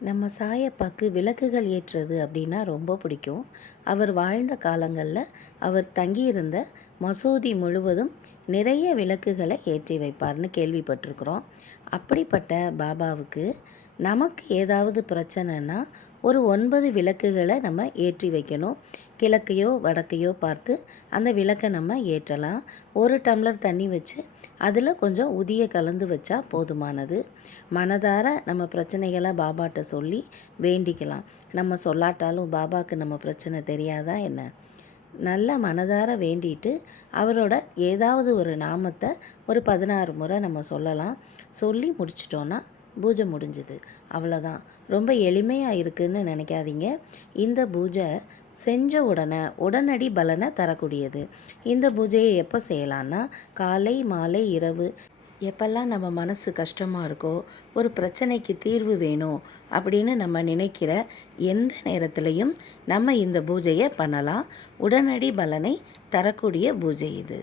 நம்ம சாயப்பாக்கு விளக்குகள் ஏற்றுறது அப்படின்னா ரொம்ப பிடிக்கும். அவர் வாழ்ந்த காலங்களில் அவர் தங்கியிருந்த மசூதி முழுவதும் நிறைய விளக்குகளை ஏற்றி வைப்பார்னு கேள்விப்பட்டிருக்கிறோம். அப்படிப்பட்ட பாபாவுக்கு நமக்கு ஏதாவது பிரச்சனைனா ஒரு 9 விளக்குகளை நம்ம ஏற்றி வைக்கணும். கிழக்கையோ வடக்கையோ பார்த்து அந்த விளக்கை நம்ம ஏற்றலாம். ஒரு டம்ளர் தண்ணி வச்சு அதில் கொஞ்சம் உதிய கலந்து வச்சா போதுமானது. மனதார நம்ம பிரச்சனைகளை பாபாட்ட சொல்லி வேண்டிக்கலாம். நம்ம சொல்லாட்டாலும் பாபாவுக்கு நம்ம பிரச்சனை தெரியாதா என்ன? நல்ல மனதார வேண்டிட்டு அவரோட ஏதாவது ஒரு நாமத்தை ஒரு 16 முறை நம்ம சொல்லலாம். சொல்லி முடிச்சிட்டோன்னா பூஜை முடிஞ்சுது, அவ்வளோதான். ரொம்ப எளிமையாக இருக்குதுன்னு நினைக்காதீங்க. இந்த பூஜை செஞ்ச உடனடி பலனை தரக்கூடியது. இந்த பூஜையை எப்போ செய்யலான்னா காலை மாலை இரவு எப்பெல்லாம் நம்ம மனசு கஷ்டமாக இருக்கோ, ஒரு பிரச்சனைக்கு தீர்வு வேணும் அப்படின்னு நம்ம நினைக்கிற எந்த நேரத்துலையும் நம்ம இந்த பூஜையை பண்ணலாம். உடனடி பலனை தரக்கூடிய பூஜை இது.